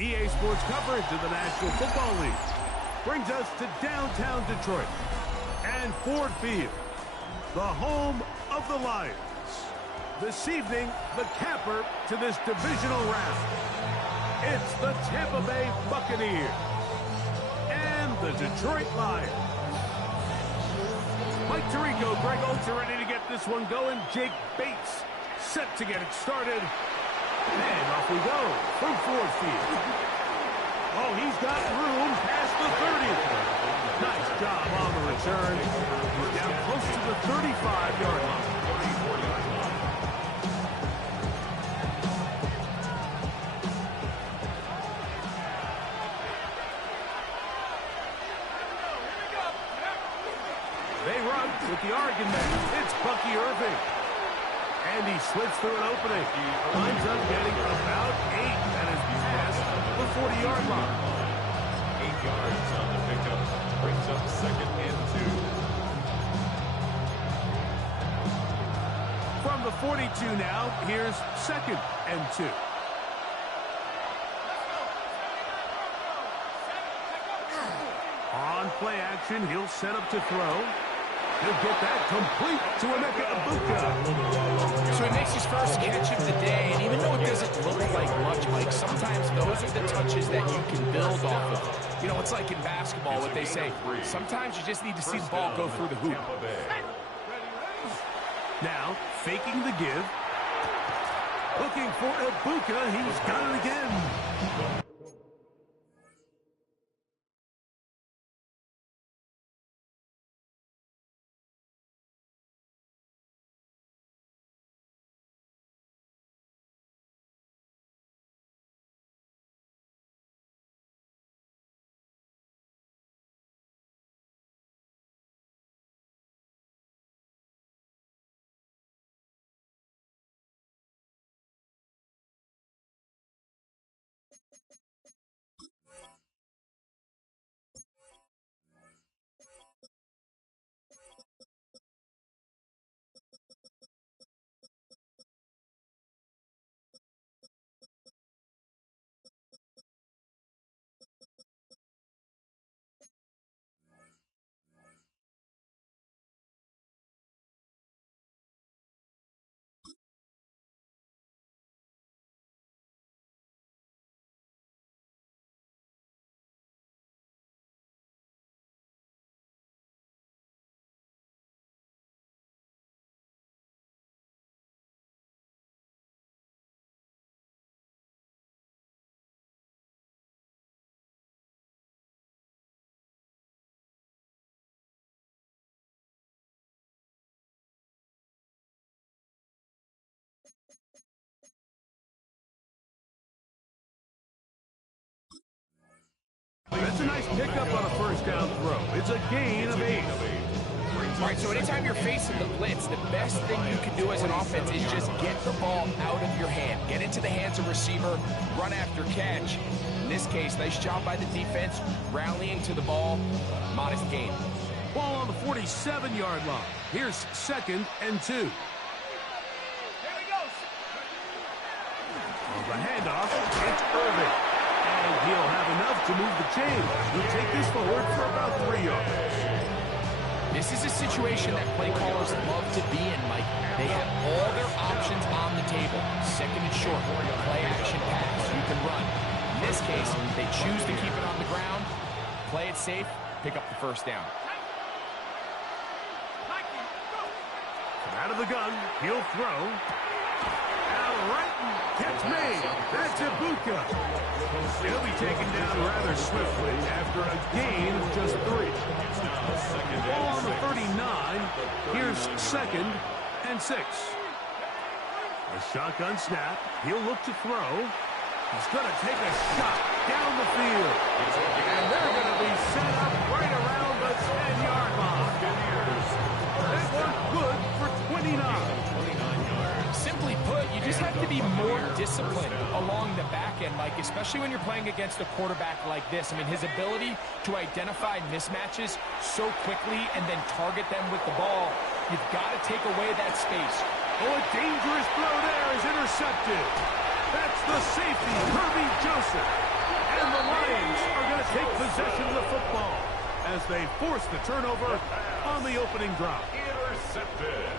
EA Sports coverage of the National Football League brings us to downtown Detroit and Ford Field, the home of the Lions. This evening, the capper to this divisional round. It's the Tampa Bay Buccaneers and the Detroit Lions. Mike Tirico, Greg Oates are ready to get this one going. Jake Bates set to get it started. And off we go from Ford Field. Oh, he's got room past the 30. Nice job on the return. He's down close to the 35-yard line. They run with the Oregon man. It's Bucky Irving. And he slits through an opening. Winds up getting about 8. That is past the 40-yard line. 8 yards on the pickup. Brings up 2nd and 2. From the 42 now, here's 2nd and 2. On play action, he'll set up to throw. He'll get that complete to Emeka Egbuka. So he makes his first catch of the day, and even though it doesn't look like much, Mike, sometimes those are the touches that you can build off of. You know, it's like in basketball, what they say, sometimes you just need to see the ball go through the hoop. Now, faking the give. Looking for Egbuka. He's got it again. That's a nice pickup on a first down throw. It's a gain of 8. All right, so anytime you're facing the blitz, the best thing you can do as an offense is just get the ball out of your hand. Get into the hands of receiver, run after catch. In this case, nice job by the defense, rallying to the ball. Modest gain. Ball on the 47-yard line. Here's 2nd and 2. On the handoff, it's Irving. And he'll have enough to move the chain. He'll take this forward for about 3 yards. This is a situation that play callers love to be in, Mike. They have all their options on the table. 2nd and short, play action pass. You can run. In this case, they choose to keep it on the ground, play it safe, pick up the first down. Out of the gun, he'll throw. Out right, catch made. That's Egbuka. He'll be taken down rather swiftly after a gain of just 3. Ball on the 39. Here's 2nd and 6. A shotgun snap. He'll look to throw. He's going to take a shot down the field. And they're going to be set up right around the 10-yard line. That one good for 29. Simply put, you just have to be more disciplined along the back end, Mike, especially when you're playing against a quarterback like this. I mean, his ability to identify mismatches so quickly and then target them with the ball, you've got to take away that space. Oh, a dangerous throw there is intercepted. That's the safety, Kirby Joseph. And the Lions are going to take possession of the football as they force the turnover on the opening drop.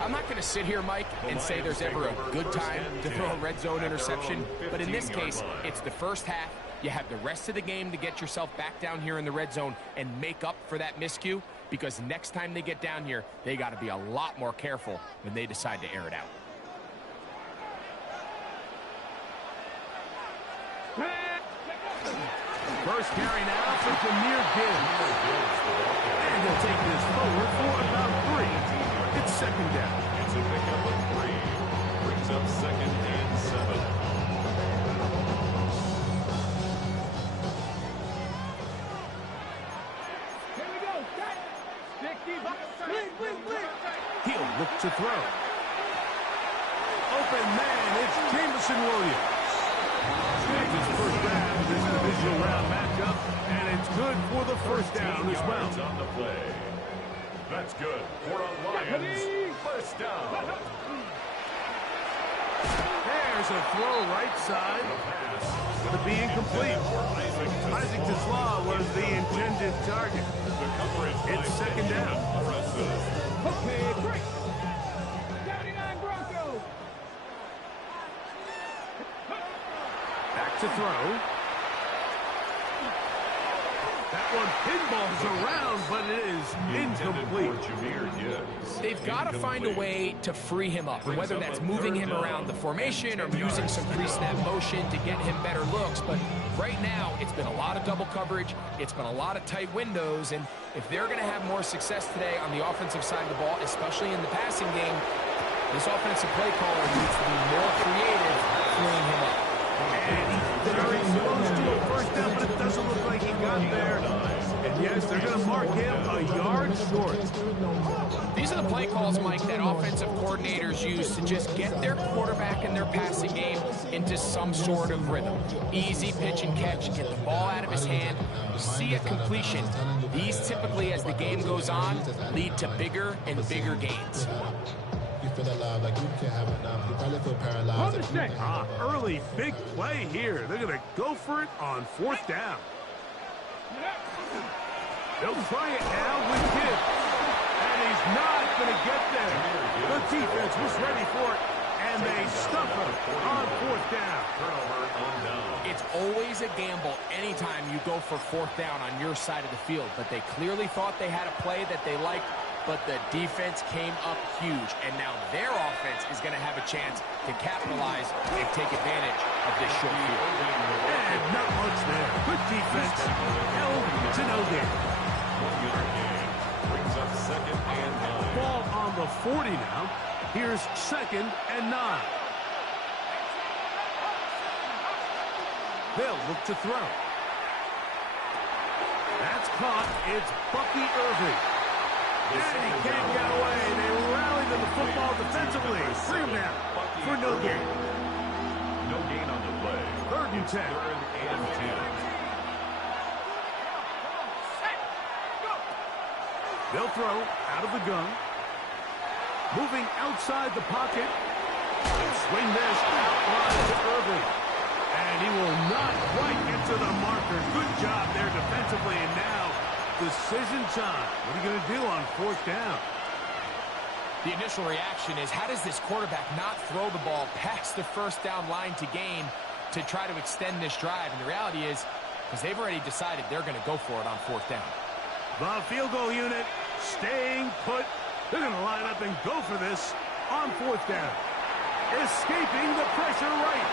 I'm not going to sit here, Mike, and say there's ever a good time to throw a red zone interception, but in this case, it's the first half. You have the rest of the game to get yourself back down here in the red zone and make up for that miscue, because next time they get down here, they got to be a lot more careful when they decide to air it out. First carry now for Jameer Gibbs. And he'll take this forward for about 3. It's second down. It's a pickup of 3. Brings up second and 7. Here we go. He'll look to throw. Open man, it's Jameson Williams. Takes his first grab of this divisional round matchup, and it's good for the first down as well. On the play. That's good for the Lions. First down. There's a throw right side. Going to be incomplete. Isaac Tesla was the intended target. It's second down. Okay, break. 79 Broncos. Back to throw. That one pinballs around, but it is incomplete. They've got to find a way to free him up, whether that's moving him around the formation or using some pre-snap motion to get him better looks. But right now, it's been a lot of double coverage. It's been a lot of tight windows. And if they're going to have more success today on the offensive side of the ball, especially in the passing game, this offensive play caller needs to be more creative freeing him up. And he's very close to a first down, but it doesn't look like he got there. And yes, they're going to mark him a yard short. These are the play calls, Mike, that offensive coordinators use to just get their quarterback and their passing game into some sort of rhythm. Easy pitch and catch, get the ball out of his hand, see a completion. These typically, as the game goes on, lead to bigger and bigger gains. You feel alive, like you can't have enough. You probably feel paralyzed. Early big play here. They're going to go for it on fourth down. They'll try it now with Gibbs. And he's not going to get there. The defense was ready for it, and they stuff him on fourth down. It's always a gamble anytime you go for fourth down on your side of the field, but they clearly thought they had a play that they liked, but the defense came up huge, and now their offense is going to have a chance to capitalize and take advantage of this short field. And not much there. Good defense. Held to no gain. 1-yard gain. Brings up second and 9. Ball on the 40 now. Here's second and 9. They'll look to throw. That's caught. It's Bucky Irving. And he can't get away. They rallied to the football defensively. Bring him down for no gain. No gain on the play. Third and 10. Third and 10. They'll throw out of the gun. Moving outside the pocket. They'll swing this outline to Irving. And he will not quite get to the marker. Good job there defensively. And now decision time. What are you going to do on fourth down? The initial reaction is, how does this quarterback not throw the ball past the first down line to gain to try to extend this drive? And the reality is, because they've already decided they're going to go for it on fourth down. The field goal unit staying put. They're going to line up and go for this on fourth down. Escaping the pressure right.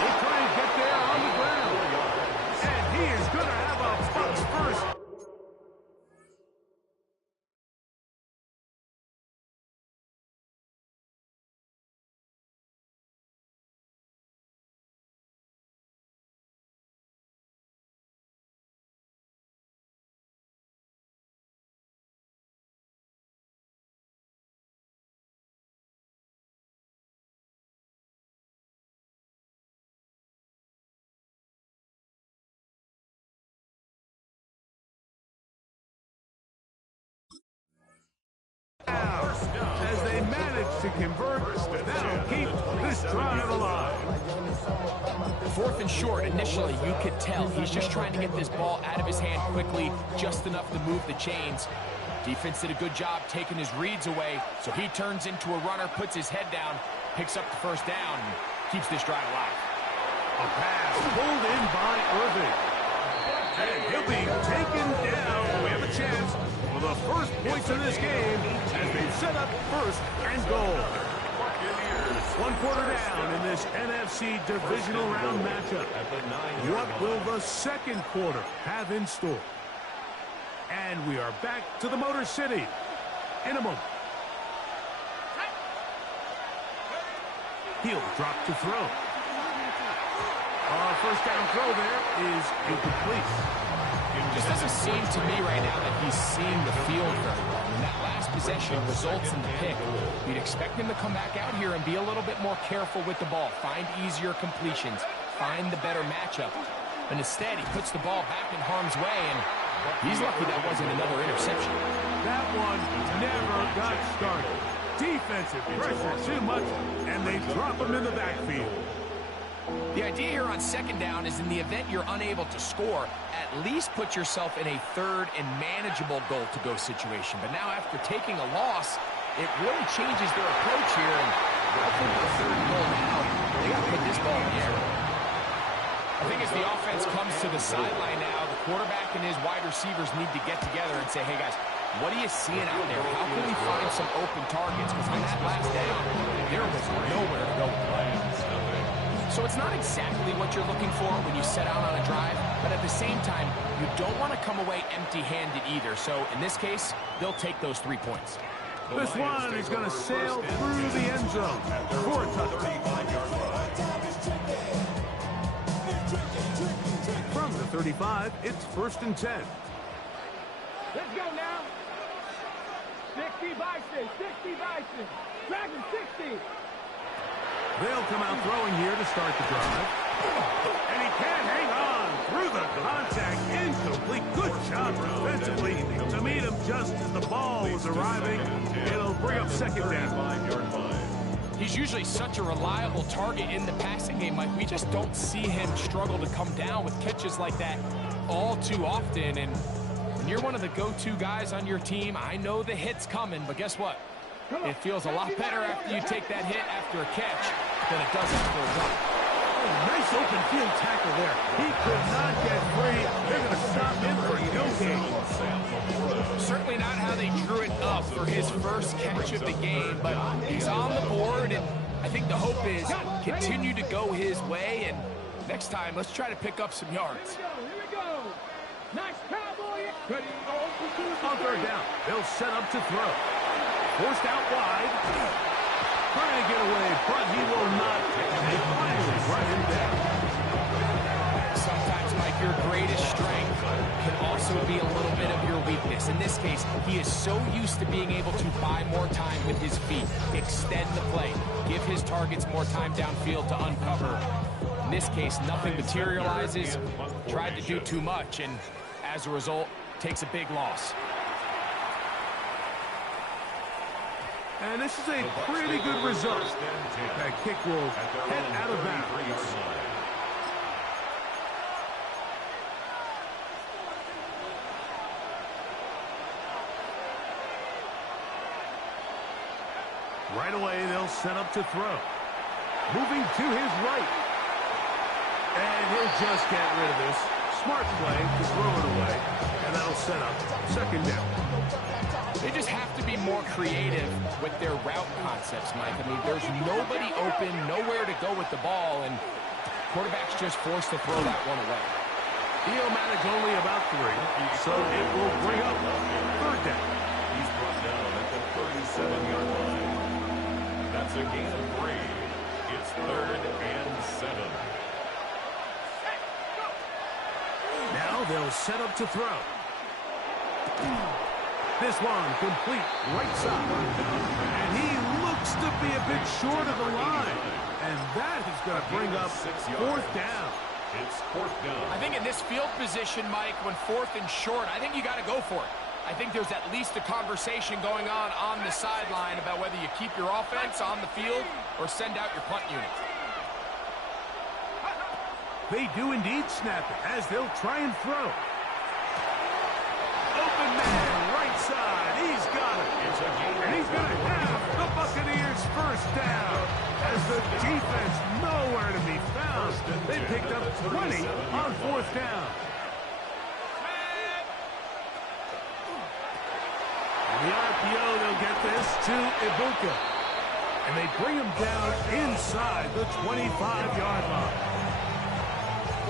He'll try and get there on the ground. And he is going to have a Bucks first. As they manage to convert, that'll keep this drive alive. 4th and short, initially, you could tell he's just trying to get this ball out of his hand quickly, just enough to move the chains. Defense did a good job taking his reads away, so he turns into a runner, puts his head down, picks up the first down, and keeps this drive alive. A pass pulled in by Irving. And he'll be taken down. We have a chance for the first points of this game as they set up 1st and goal. 1 quarter down in this NFC divisional round matchup. What will the second quarter have in store? And we are back to the Motor City in a moment. He'll drop to throw. First down throw there is incomplete. It just doesn't seem to me right now that he's seeing the field very well. And that last possession results in the pick. You'd expect him to come back out here and be a little bit more careful with the ball, find easier completions, find the better matchup. But instead, he puts the ball back in harm's way, and he's lucky that wasn't another interception. That one never got started. Defensive pressure too much, and they drop him in the backfield. The idea here on 2nd down is in the event you're unable to score, at least put yourself in a 3rd and manageable goal-to-go situation. But now after taking a loss, it really changes their approach here. And I think the 3rd goal now, they got to put this ball in the air. I think as the offense comes to the sideline now, the quarterback and his wide receivers need to get together and say, hey guys, what are you seeing out there? How can we find some open targets? Because on that last down, there was nowhere to go. So it's not exactly what you're looking for when you set out on a drive, but at the same time, you don't want to come away empty-handed either. So in this case, they'll take those 3 points. This one is going to sail through the end zone for a touchdown. From the 35, it's 1st and 10. Let's go now. 60 Bison, 60 Bison. Dragon 60. They'll come out throwing here to start the drive. And he can't hang on through the contact. Incomplete. Good job defensively to meet him just as the ball was arriving. It'll bring up 2nd down. He's usually such a reliable target in the passing game, Mike. We just don't see him struggle to come down with catches like that all too often. And when you're one of the go-to guys on your team, I know the hit's coming, but guess what? It feels a lot better after you take that hit after a catch than it does after a run. Oh, nice open field tackle there. He could not get free. They're going to stop him for no gain. Certainly not how they drew it up for his first catch of the game, but he's on the board, and I think the hope is continue to go his way, and next time, let's try to pick up some yards. Here we go. Nice cowboy. On 3rd down, they'll set up to throw. Forced out wide. Trying to get away, but he will not. They finally run him down. Sometimes, Mike, your greatest strength can also be a little bit of your weakness. In this case, he is so used to being able to buy more time with his feet, extend the play, give his targets more time downfield to uncover. In this case, nothing materializes, tried to do too much, and as a result, takes a big loss. And this is a pretty good result. That kick will head out of bounds. Right away, they'll set up to throw. Moving to his right. And he'll just get rid of this. Smart play to throw it away. And that'll set up 2nd down. They just have to be more creative with their route concepts, Mike. I mean, there's nobody open, nowhere to go with the ball, and quarterback's just forced to throw that one away. He'll manage only about 3, so it will bring up 3rd down. He's brought down at the 37-yard line. That's a gain of 3. It's 3rd and 7. Now they'll set up to throw. This one complete right side. And he looks to be a bit short of the line. And that is going to bring up 4th down. It's 4th down. I think in this field position, Mike, when 4th and short, I think you got to go for it. I think there's at least a conversation going on the sideline about whether you keep your offense on the field or send out your punt unit. They do indeed snap it as they'll try and throw. Open man, right side. He's got it. And he's going to have the Buccaneers first down as the defense nowhere to be found. They picked up 20 on fourth down. In the RPO, they'll get this to Ibuka. And they bring him down inside the 25-yard line.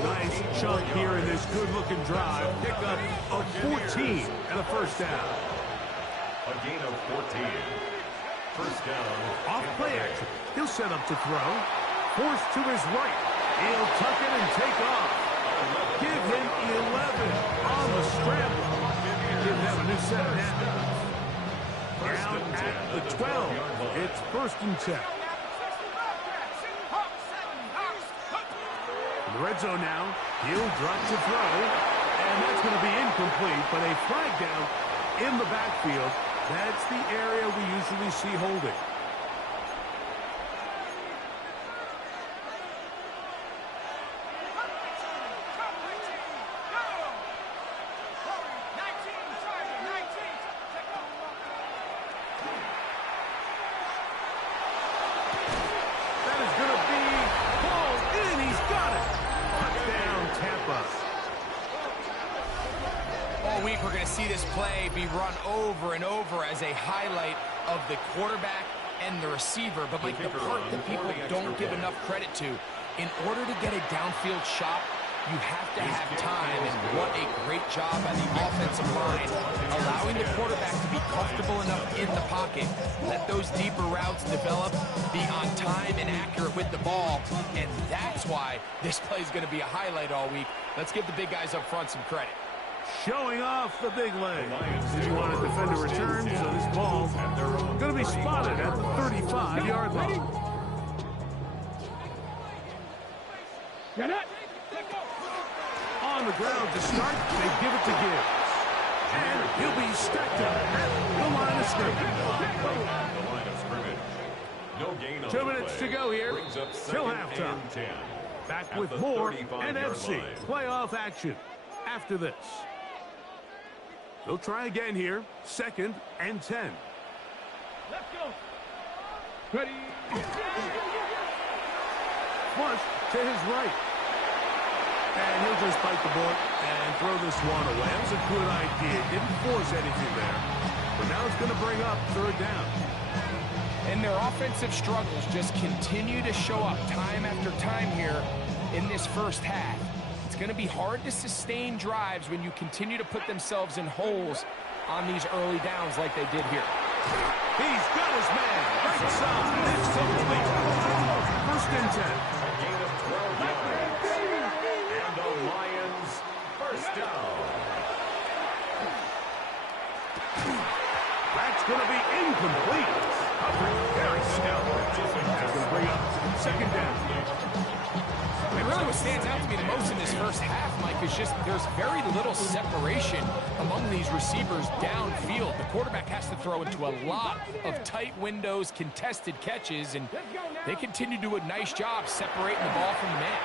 Nice chunk here in this good-looking drive. Pick up of 14 and a first down. A gain of 14. First down. Off play action. He'll set up to throw. Forced to his right. He'll tuck it and take off. Give him 11 on the scramble. Give them a new set of downs. Down at the 12. It's first and 10. The red zone now. He'll drop to throw. And that's going to be incomplete, but a flag down in the backfield. That's the area we usually see holding. That is going to be called in. He's got it. Touchdown, Tampa. All week we're going to see this play be run over and over as a highlight of the quarterback and the receiver. But Mike, the part that people don't give enough credit to, in order to get a downfield shot, you have to have time, and what a great job by the offensive line, allowing the quarterback to be comfortable enough in the pocket, let those deeper routes develop, be on time and accurate with the ball, and that's why this play is going to be a highlight all week. Let's give the big guys up front some credit. Showing off the big leg. Did you want to defend a return? So this ball going to be spotted at the 35-yard line. Get it. On the ground to start, they give it to Gibbs. And he'll be stacked up at the line of scrimmage. No gain on 2 minutes to go here till halftime. Back with more NFC playoff action after this. They'll try again here. 2nd and 10. Let's go. Ready. Flush to his right. And he'll just bite the bullet and throw this one away. That was a good idea. Didn't force anything there. But now it's going to bring up third down. And their offensive struggles just continue to show up time after time here in this first half. It's going to be hard to sustain drives when you continue to put themselves in holes on these early downs like they did here. He's got his man. Right side. It's complete. First and 10. A gain of 12 yards. And the Lions first down. That's going to be incomplete. Coverage very stout. That's going to bring up second down. And really what stands out to me the most in this first half, Mike, is just there's very little separation among these receivers downfield. The quarterback has to throw into a lot of tight windows, contested catches, and they continue to do a nice job separating the ball from the man.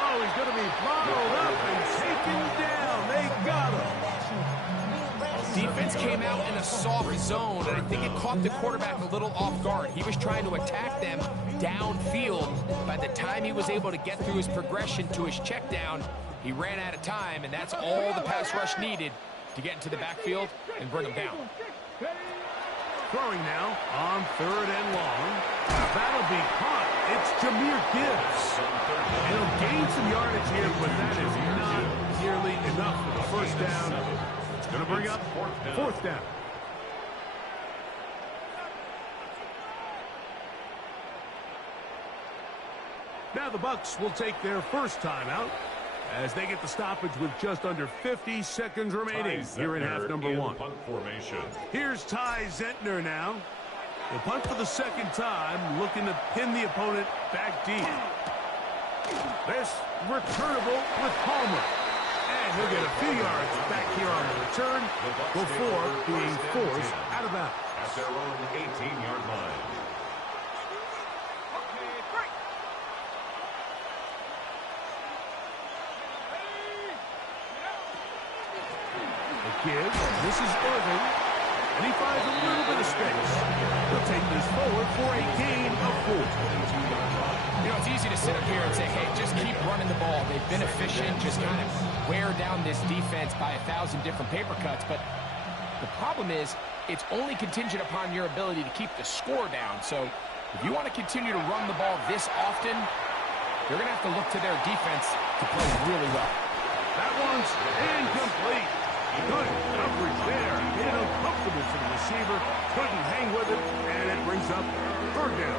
Oh, he's going to be bottled up and taken down. They got him. Defense came out in a soft zone, and I think it caught the quarterback a little off guard. He was trying to attack them downfield. By the time he was able to get through his progression to his check down, he ran out of time, and that's all the pass rush needed to get into the backfield and bring him down. Throwing now on 3rd and long. That'll be caught. It's Jahmyr Gibbs. He'll gain some yardage here, but that is not nearly enough for the first down. It's going to bring up fourth down. Now the Bucs will take their first timeout as they get the stoppage with just under 50 seconds remaining here in half number 1. Here's Ty Zentner now. He'll punt for the second time, looking to pin the opponent back deep. This returnable with Palmer. And he'll get a few yards back here on the return before being forced out of bounds. At their own 18-yard line. give. This is Irving. And he finds a little bit of space. He'll take this forward for a gain of 4. You know, it's easy to sit up here and say, hey, just keep running the ball. They've been efficient. Just kind of wear down this defense by 1,000 different paper cuts. But the problem is, it's only contingent upon your ability to keep the score down. So if you want to continue to run the ball this often, you're going to have to look to their defense to play really well. That one's incomplete. Good coverage there. Made it uncomfortable for the receiver. Couldn't hang with it, and it brings up 3rd down.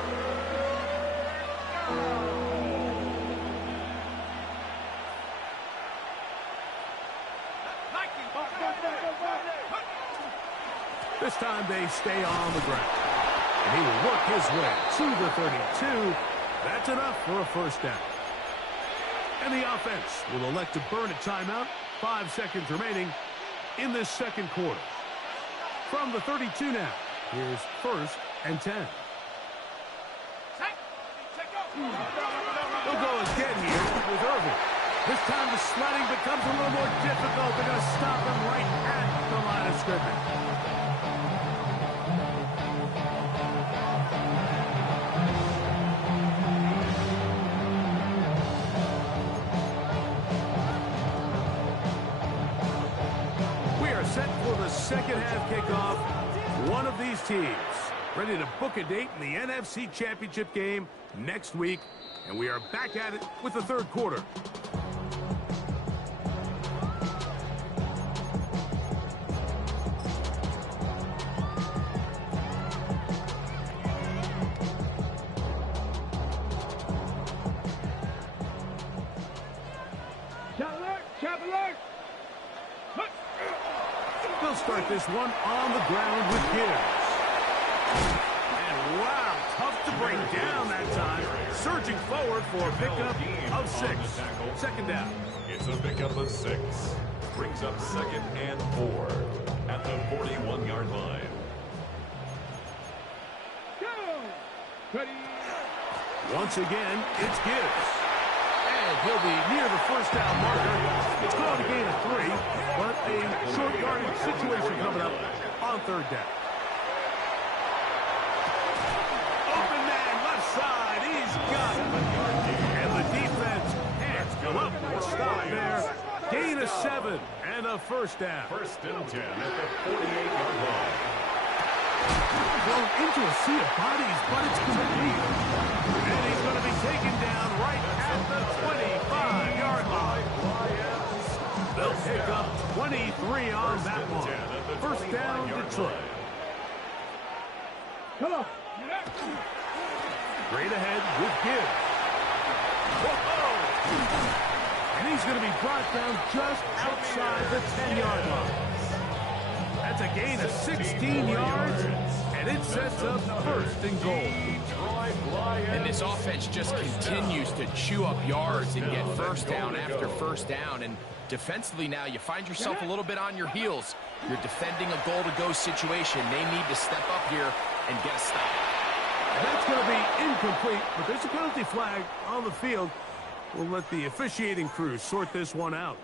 This time they stay on the ground. And he will work his way to the 32. That's enough for a 1st down. And the offense will elect to burn a timeout. 5 seconds remaining in this 2nd quarter. From the 32 now, here's 1st and 10. They'll go again here with Irving. This time the sledding becomes a little more difficult. They're going to stop him right at the line of scrimmage. Set for the 2nd half kickoff. One of these teams ready to book a date in the NFC Championship game next week. And we are back at it with the 3rd quarter. They'll start this one on the ground with Gibbs. And wow, tough to bring down that time. Surging forward for a pickup of 6. 2nd down. It's a pickup of 6. Brings up 2nd and 4 at the 41-yard line. Once again, it's Gibbs. And he'll be near the 1st down marker. It's called a gain of 3, but a short yardage situation coming up on 3rd down. Open man, left side, he's got it. And the defense can't come up with a stop there. Gain of 7 and a 1st down. 1st and 10 at the 48-yard line. Going into a sea of bodies, but it's complete. And he's going to be taken down right at the 25-yard line. They'll pick up 23 on that one. 1st down, Detroit. Come on. Straight ahead with Gibbs. And he's going to be brought down just outside the 10-yard line. That's a gain of 16 yards, and it sets up 1st and goal. And this offense just continues to chew up yards and get 1st down after 1st down. And defensively now, you find yourself a little bit on your heels. You're defending a goal-to-go situation. They need to step up here and get a stop. And that's going to be incomplete, but there's a penalty flag on the field. We'll let the officiating crew sort this one out.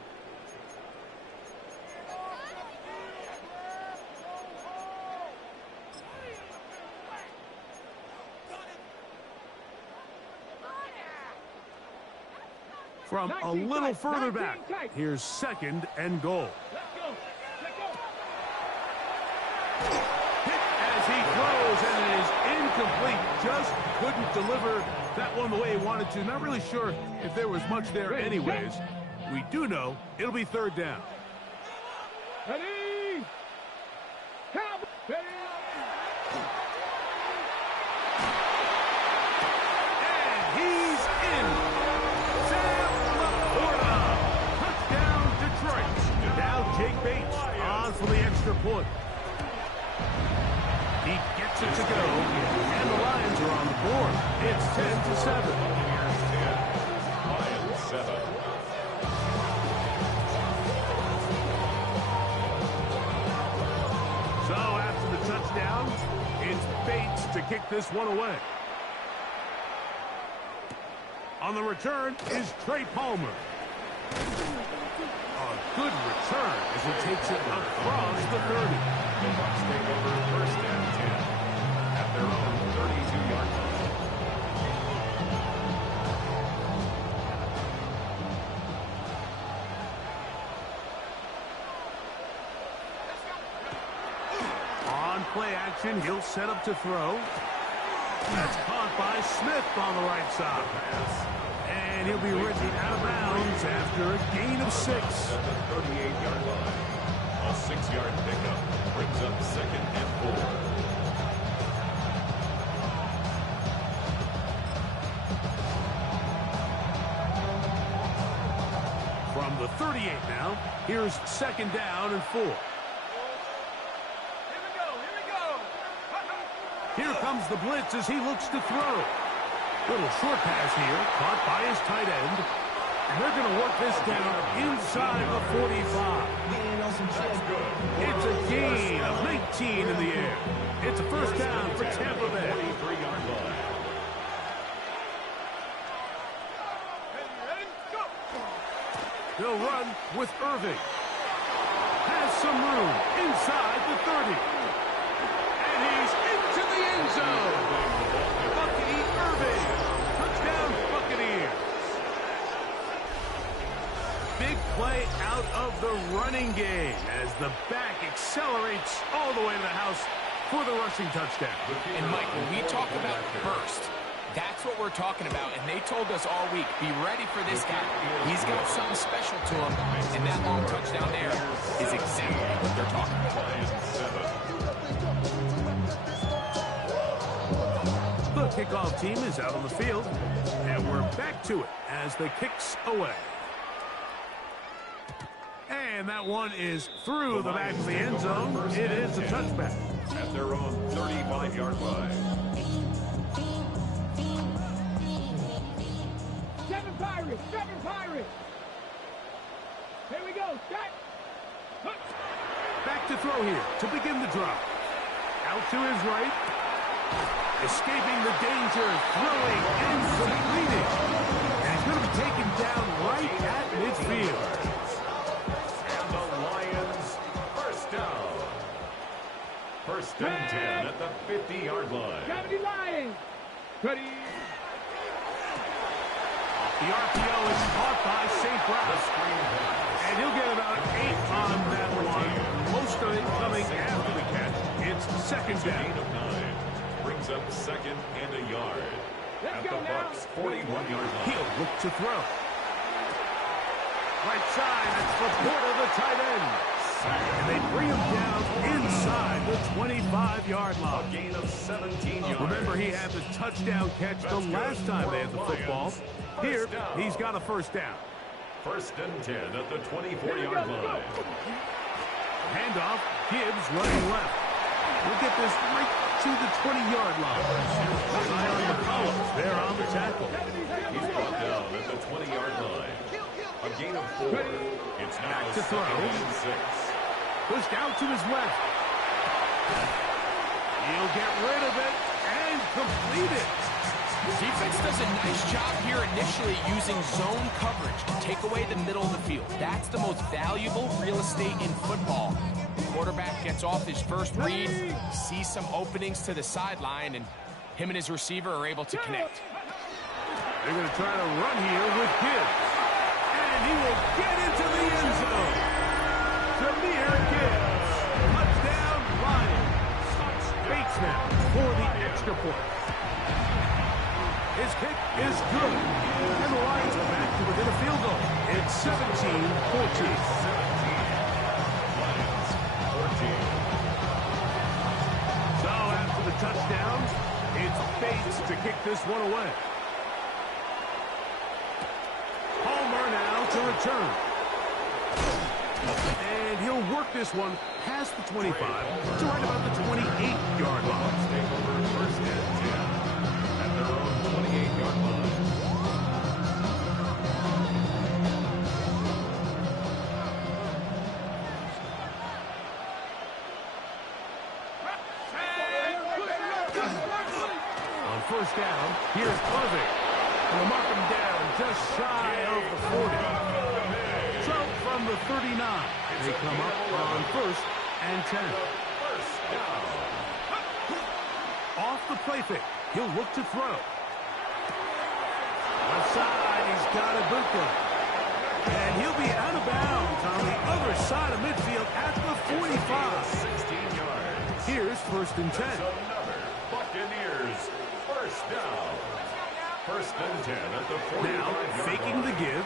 From a little further back, here's 2nd and goal. Hit as he throws, and it is incomplete. Just couldn't deliver that one the way he wanted to. Not really sure if there was much there anyways. We do know it'll be 3rd down. Ready? Come. Ready? And he's in. Touchdown, Detroit. Now Jake Bates on for the extra point. He gets it to go, and the Lions are on the board. It's 10-7. Lions 7. So after the touchdown, it's Bates to kick this one away. On the return is Trey Palmer. A Good return as he takes it across the 30. The Bucs take over first and 10 at their own 32-yard line. On play action, he'll set up to throw. That's caught by Smith on the right side. And he'll be written out of bounds after a gain of 6. At the 38-yard line. A 6-yard pickup brings up second and 4. From the 38 now, here's second down and 4. Here comes the blitz as he looks to throw. Little short pass here, caught by his tight end. And they're going to work this down inside the 45. That's good. It's a gain of 19 in the air. It's a first down for Tampa Bay. 43-yard line. They'll run with Irving. Has some room inside the 30. And he's into the end zone. Bucky Irving. Touchdown, Buccaneers. Big play out of the running game as the back accelerates all the way to the house for the rushing touchdown. And, Mike, when we talk about burst, that's what we're talking about. And they told us all week, be ready for this guy. He's got something special to him. And that long touchdown there is exactly what they're talking about. The kickoff team is out on the field, and we're back to it as the kick's away. And that one is through the back of the end zone. It is a touchback. At their own 35-yard line. 7 Pirates! 7 Pirates! Here we go, set! Back to throw here to begin the drive. Out to his right. Escaping the danger, throwing and completing. And he's going to be taken down right at midfield. And the Lions first down. First and 10 at the 50-yard line. 70 Lions! Ready? The RPO is caught by St. The Brown. screen pass. And he'll get about 8 on that one. Most of it coming after the catch. It's second Gain down. of 9. Brings up second and a yard. Let's At go the now. Bucs 41-yard line. He'll look to throw. Right side, that's Laporta, the tight end. And they bring him down inside the 25-yard A line. gain of 17 yards. Remember, he had the touchdown catch the last time they had the football. Here, he's got a first down. First and 10 at the 24-yard line. Handoff, Gibbs running left. We'll get this right to the 20-yard line. Zion McCollum there on the tackle. He's brought down at the 20-yard line. A gain of 4. It's now Back to throw. second and 6. Pushed out to his left. He'll get rid of it and complete it. Defense does a nice job here initially using zone coverage to take away the middle of the field. That's the most valuable real estate in football. The quarterback gets off his first read, sees some openings to the sideline, and him and his receiver are able to connect. They're going to try to run here with Gibbs. And he will get into the end zone. Jameer Gibbs. Touchdown, Lions. Bates now for the extra point. His kick is good. And the Lions are back to within a field goal. It's 17-14. 14. So after the touchdown, it's Bates to kick this one away. Palmer now to return. And he'll work this one past the 25 to right about the 28-yard line. Take over first and 10 at their own 28-yard line. On first down, here's Clevin. And they'll mark him down just shy of the 40. So from the 39. They come up on 1st and 10. First down. Off the play fake. He'll look to throw. Left side, he's got Ibuka. And he'll be out of bounds on the other side of midfield at the 45. 16 yards. Here's 1st and 10. Another Buccaneers first down. 1st and 10 at the 45. Now, faking the give.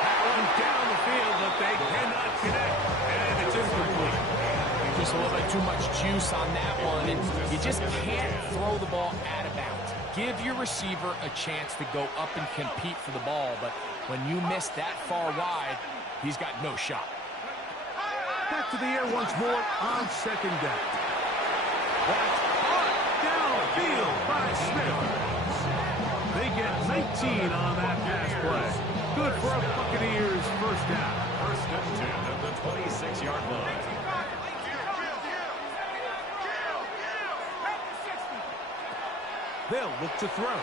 That one's down the field, but they cannot connect. And it's incomplete. Just a little bit too much juice on that one, and you just can't throw the ball out of bounds. Give your receiver a chance to go up and compete for the ball, but when you miss that far wide, he's got no shot. Back to the air once more on 2nd down. That's caught downfield by Smith. They get 19 on that pass play. Good for a Buccaneers first down. 1st and 10 at the 26-yard line. They'll look to throw.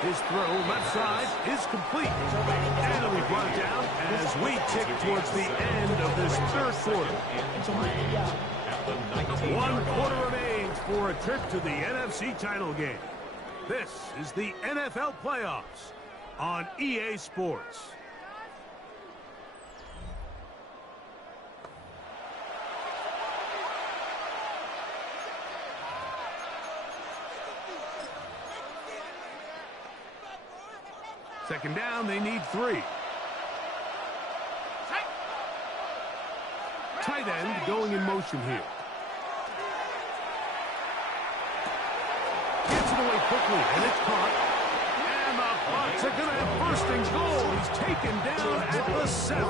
His throw left side is complete. And it'll be brought down as we tick towards the end of this 3rd quarter. 1 quarter remains for a trip to the NFC title game. This is the NFL playoffs on EA Sports. Second down, they need 3. Tight end going in motion here. Gets it away quickly, and it's caught. And the Bucs are going to have 1st and goal. He's taken down at the 7.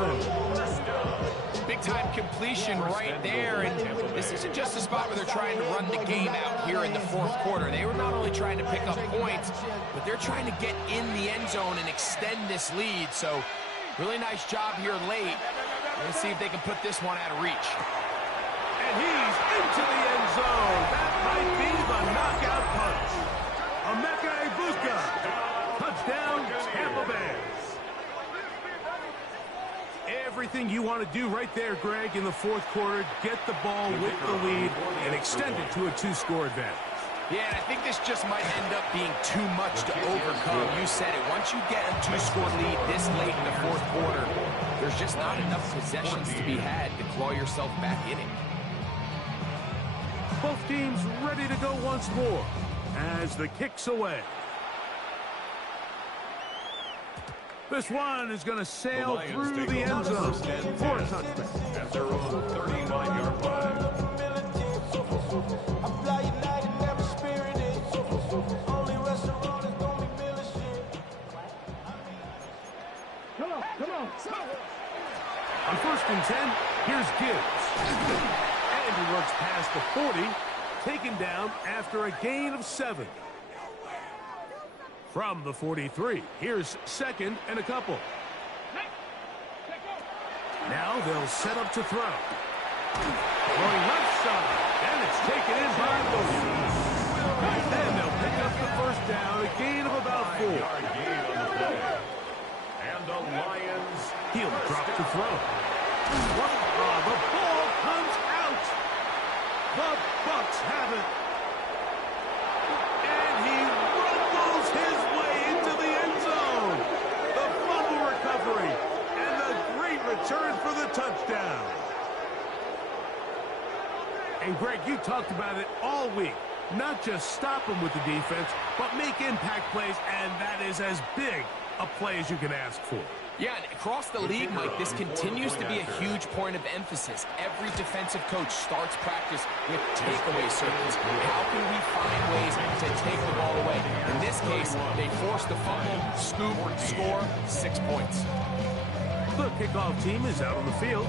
Big-time completion right there, and this isn't just a spot where they're trying to run the game out here in the 4th quarter. They were not only trying to pick up points, but they're trying to get in the end zone and extend this lead. So, really nice job here late. Let's see if they can put this one out of reach. And he's into the end zone. That might be the knockout punch. Emeka Ibuka. Touchdown, Tampa Bay. Everything you want to do right there, Greg, in the 4th quarter. Get the ball with the lead and extend it to a 2-score advantage. Yeah, and I think this just might end up being too much to overcome. You said it. Once you get a 2-score lead this late in the 4th quarter, there's just not enough possessions to be had to claw yourself back in it. Both teams ready to go once more as the kick's away. This one is going to sail through the end zone for a touchdown. At their own 39-yard line. Come on. On 1st and 10, here's Gibbs. And he runs past the 40, taken down after a gain of 7. From the 43, here's 2nd and a couple. Now they'll set up to throw. Going left side, and it's taken in by Wilson. And they'll pick up the 1st down, a gain of about 4. Yard gain on the play. And the Lions. He'll drop to throw. The ball comes out. The Bucs have it. And he rumbles his way into the end zone. The fumble recovery and the great return for the touchdown. And Greg, you talked about it all week. Not just stop him with the defense, but make impact plays, and that is as big a play as you can ask for. Yeah, and across the league, Mike, this continues to be a huge point of emphasis. Every defensive coach starts practice with takeaway circles. How can we find ways to take the ball away? In this case, they forced the fumble, scoop, score, 6 points. The kickoff team is out on the field,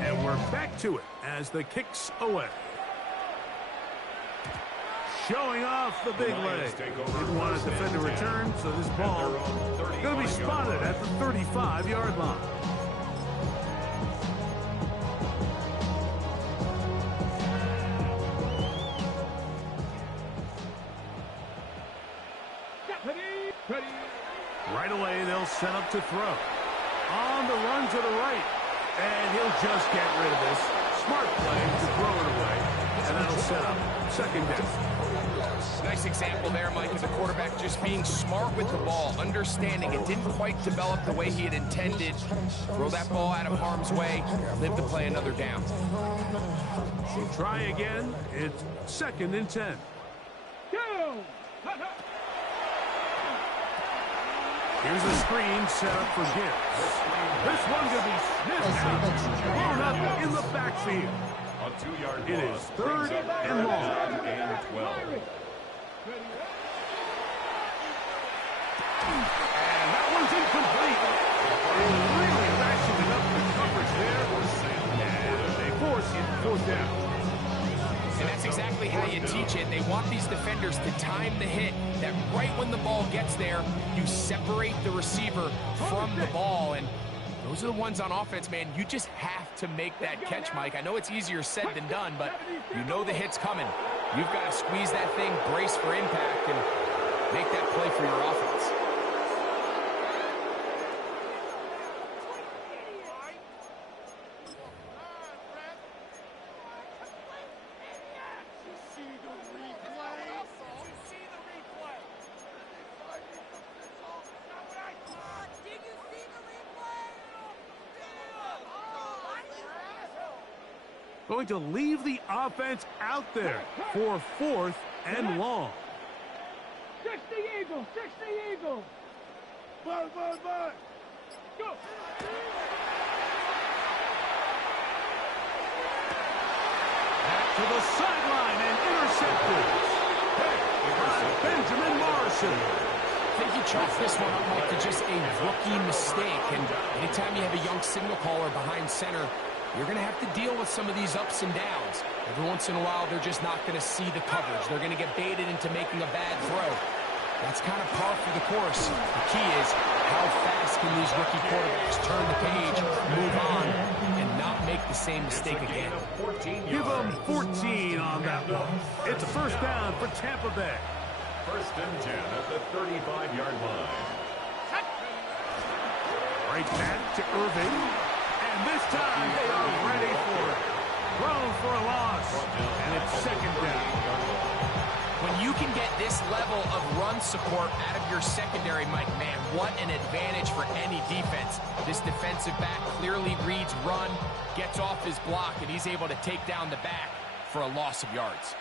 and we're back to it as the kick's away. Showing off the big leg. Didn't want to defend a return, so this ball going to be spotted at the 35-yard line. Step it in. Right away, they'll set up to throw. On the run to the right. And he'll just get rid of this. Smart play to throw it away. And that'll set up second down. Nice example there, Mike, of the quarterback just being smart with the ball, understanding it didn't quite develop the way he had intended. Throw that ball out of harm's way, live to play another down. So try again. It's 2nd and 10. Go! Here's a screen set up for Gibbs. This one going to be sniffed out, blown up in the backfield. A 2-yard It is 3rd and long. and 12. And that one's incomplete. They really ratcheted up the coverage there. And they force it 4th down. And that's exactly how you teach it. They want these defenders to time the hit, that right when the ball gets there, you separate the receiver from the ball. And those are the ones on offense, man. You just have to make that catch, Mike. I know it's easier said than done, but you know the hit's coming. You've got to squeeze that thing, brace for impact, and make that play for your offense. Going to leave the offense out there for 4th and long. 60 Eagles! 60 Eagles! Go! Back to the sideline and intercepted. Hey, Benjamin Morrison. I think he chalked this one up, Mike, to just a rookie mistake. And anytime you have a young signal caller behind center, you're going to have to deal with some of these ups and downs. Every once in a while, they're just not going to see the coverage. They're going to get baited into making a bad throw. That's kind of par for the course. The key is how fast can these rookie quarterbacks turn the page, move on, and not make the same mistake again. Give them 14 on that one. It's a 1st down for Tampa Bay. 1st and 10 at the 35-yard line. Right back to Irving. And this time they are ready for it. Thrown for a loss. And it's 2nd down. When you can get this level of run support out of your secondary, Mike, man, what an advantage for any defense. This defensive back clearly reads run, gets off his block, and he's able to take down the back for a loss of yards.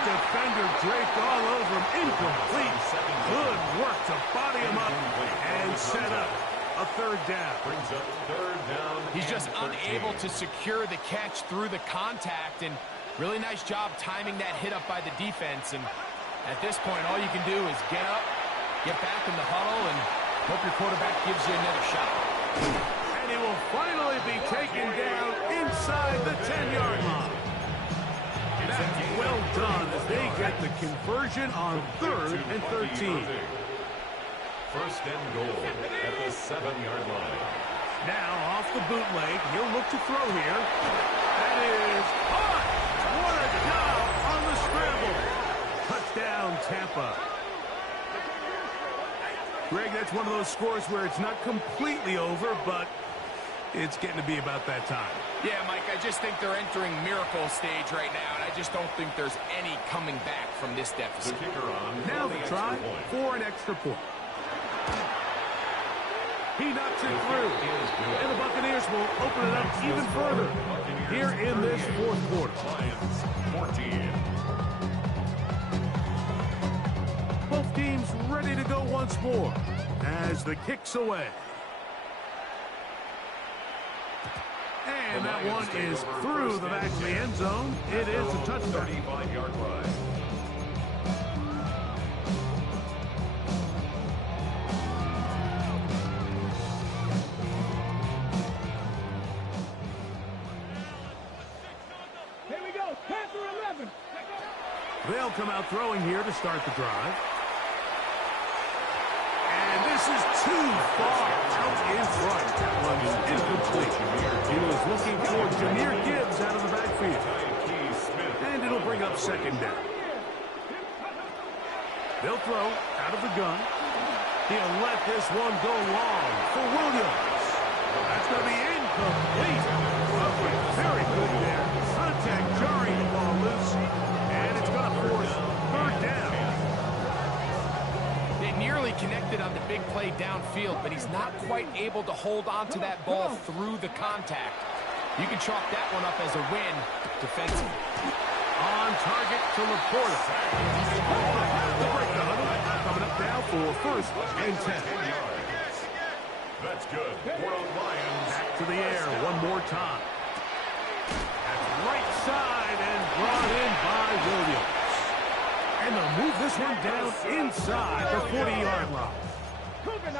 Defender draped all over him. Incomplete. Good work to body him up and set up a 3rd down. Brings up 3rd down. He's just unable to secure the catch through the contact, and really nice job timing that hit up by the defense. And at this point, all you can do is get up, get back in the huddle, and hope your quarterback gives you another shot. And he will finally be taken down inside the 10-yard line. That's well done as they get the conversion on 3rd and 13. 1st and goal at the 7-yard line. Now off the bootleg, he'll look to throw here. That is caught. What a job on the scramble. Touchdown, Tampa. Greg, that's one of those scores where it's not completely over, but it's getting to be about that time. Yeah, Mike, I just think they're entering miracle stage right now, and I just don't think there's any coming back from this deficit. The kicker on Now the the try for an extra point. He knocks it through, and the Buccaneers will open it up even further here in this 4th quarter. Lions 14. Both teams ready to go once more as the kick's away. And that one is through the back of the end zone. It is a touchdown. 35-yard line. Here we go. Panther 11. They'll come out throwing here to start the drive. And this is too far out in front. That one is incomplete. He was looking for second down. They'll throw out of the gun. He'll let this one go long for Williams. That's going to be incomplete. Very good there. Contact jarring the ball loose. And it's going to force third down. They nearly connected on the big play downfield, but he's not quite able to hold on to that ball through the contact. You can chalk that one up as a win defensively. On target to Laporta. The break the huddle. Coming up now for first and 10. That's good. For the Lions. Back to the air one more time. That's right side and brought in by Williams. And they'll move this one down inside the 40-yard line.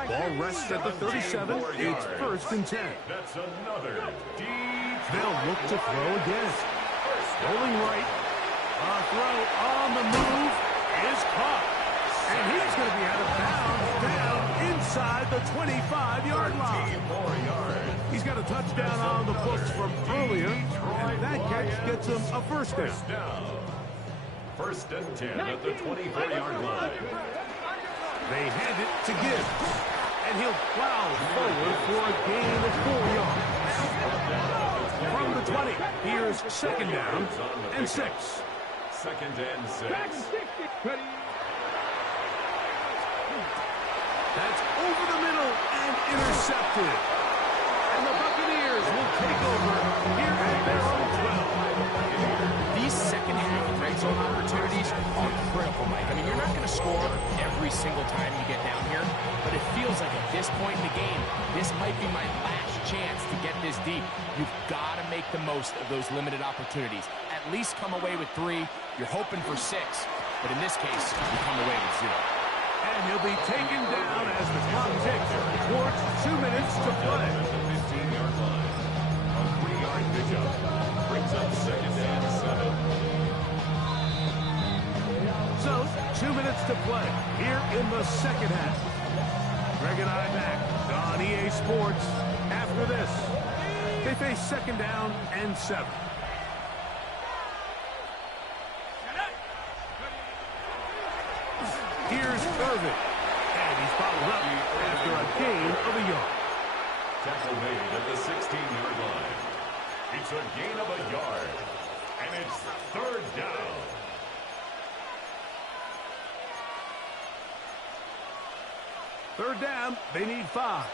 Ball rests at the 37. It's first and 10. That's another deep. They'll look to throw again. Rolling right. A throw on the move is caught. And he's going to be out of bounds down inside the 25-yard line. 4 yards. He's got a touchdown on the books from earlier, and that catch gets him a first down. First and 10 at the 24-yard line. They hand it to Gibbs, and he'll plow forward for a gain of 4 yards. From the 20, here's second down and 6. Second and 6. That's over the middle and intercepted. And the Buccaneers will take over here at their own 12. These second half red zone opportunities are critical, Mike. I mean, you're not going to score every single time you get down here, but it feels like at this point in the game, this might be my last chance to get this deep. You've got to make the most of those limited opportunities. At least come away with 3. You're hoping for 6, but in this case, you come away with 0. And he'll be taken down as the clock ticks towards 2 minutes to play. At the 15-yard line. A 3-yard pickup brings up second and 7. So, 2 minutes to play here in the second half. Greg and I back on EA Sports after this. They face second down and 7. Here's Irvin, and he's followed up after a gain of a yard. Tackle made at the 16-yard line. It's a gain of a yard, and it's third down. Third down, they need 5.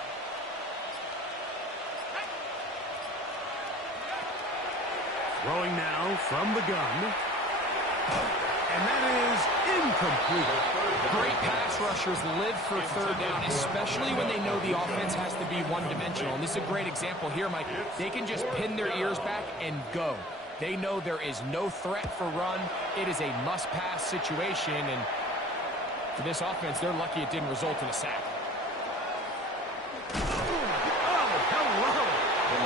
Throwing now from the gun. And that is incomplete. Great pass rushers live for third down, especially when they know the offense has to be one-dimensional. And this is a great example here, Mike. They can just pin their ears back and go. They know there is no threat for run. It is a must-pass situation, and for this offense, they're lucky it didn't result in a sack. Oh, hello.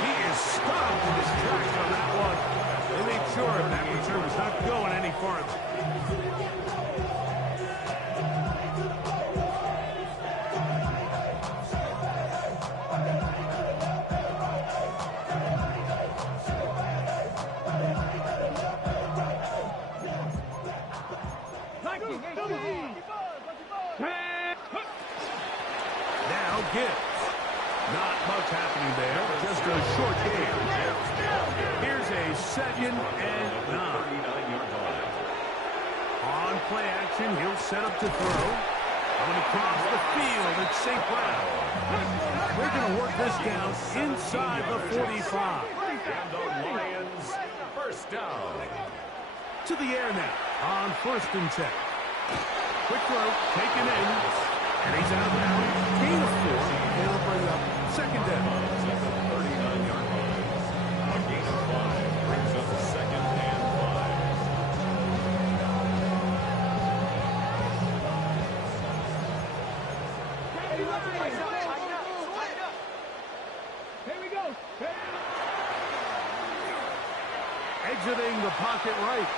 He is stopped in his tracks on that one. They made sure that return was not going any farther. Now Gibbs. Not much happening there. Just a short game. Here's a second and 9. On play action, he'll set up to throw. Coming across the field, it's St. Brown. They're going to work this down inside the 45. And the Lions first down. To the air now on first and 10. Quick throw, taken in, and he's out of bounds. Gain of 4, and it'll bring up second down. At the 39-yard line. A gain of 5 brings up second and 5. Here we go. Exiting the pocket right.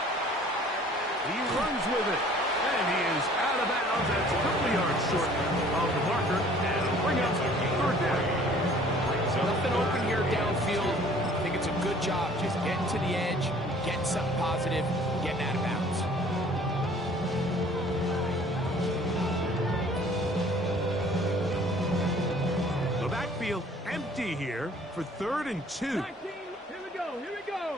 He runs with it. And he is out of bounds. That's a couple yards short of the marker. And it'll bring up third down. Nothing open here downfield. I think it's a good job just getting to the edge, getting something positive, getting out of bounds. backfield empty here for 3rd and 2. Here we go. Here we go.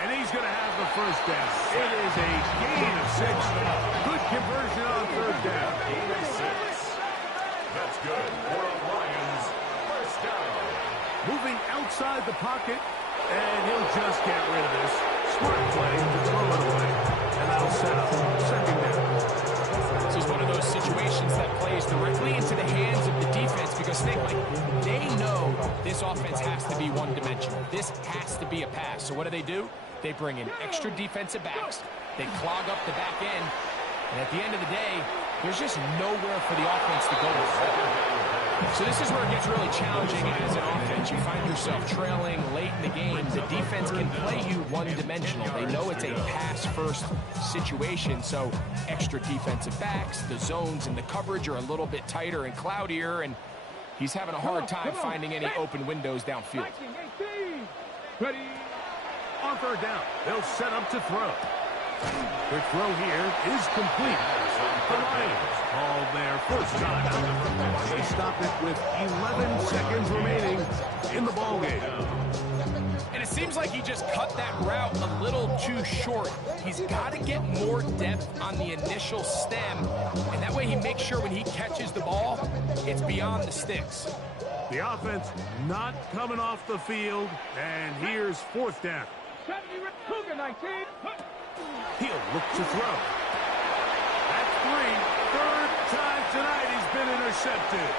And he's going to have the first down. It is a gain of 6. Good conversion on 3rd down. Gain of 6. That's good for the Lions. First down. Moving outside the pocket, and he'll just get rid of this. Smart play to throw it away. And that'll set up 2nd down. This is one of those situations that plays directly into the hands of the defense because they know this offense has to be one-dimensional. This has to be a pass. So what do? They bring in extra defensive backs. They clog up the back end. And at the end of the day, there's just nowhere for the offense to go with. So this is where it gets really challenging as an offense. You find yourself trailing late in the game. The defense can play you one-dimensional. They know it's a pass-first situation, so extra defensive backs, the zones and the coverage are a little bit tighter and cloudier, and he's having a hard time finding any open windows downfield. Ready. On 3rd down, they'll set up to throw. The throw here is complete. The Lions called their first time out. They stop it with 11 seconds remaining in the ballgame. And it seems like he just cut that route a little too short. He's got to get more depth on the initial stem, and that way he makes sure when he catches the ball, it's beyond the sticks. The offense not coming off the field, and here's 4th down. He'll look to throw. That's 3. 3rd time tonight he's been intercepted.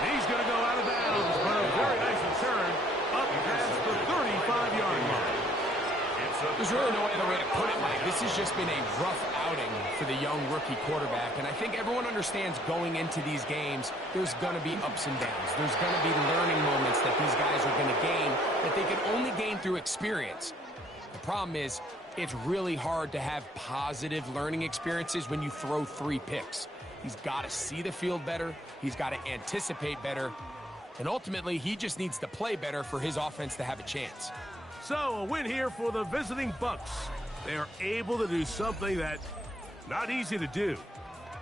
And he's going to go out of bounds, but a very nice return up past the 35-yard line. There's really no other way to put it, Mike. This has just been a rough outing for the young rookie quarterback, and I think everyone understands going into these games, there's going to be ups and downs. There's going to be learning moments that these guys are going to gain that they can only gain through experience. The problem is, it's really hard to have positive learning experiences when you throw 3 picks. He's got to see the field better. He's got to anticipate better. And ultimately, he just needs to play better for his offense to have a chance. So, a win here for the visiting Bucks. They are able to do something that not easy to do.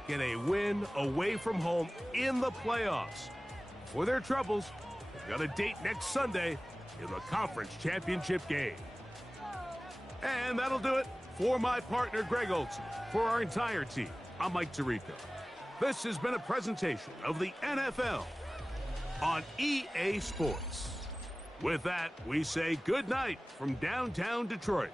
Get a win away from home in the playoffs. For their troubles, they've got a date next Sunday in the conference championship game. And that'll do it for my partner, Greg Olson. For our entire team, I'm Mike Tirico. This has been a presentation of the NFL on EA Sports. With that, we say good night from downtown Detroit.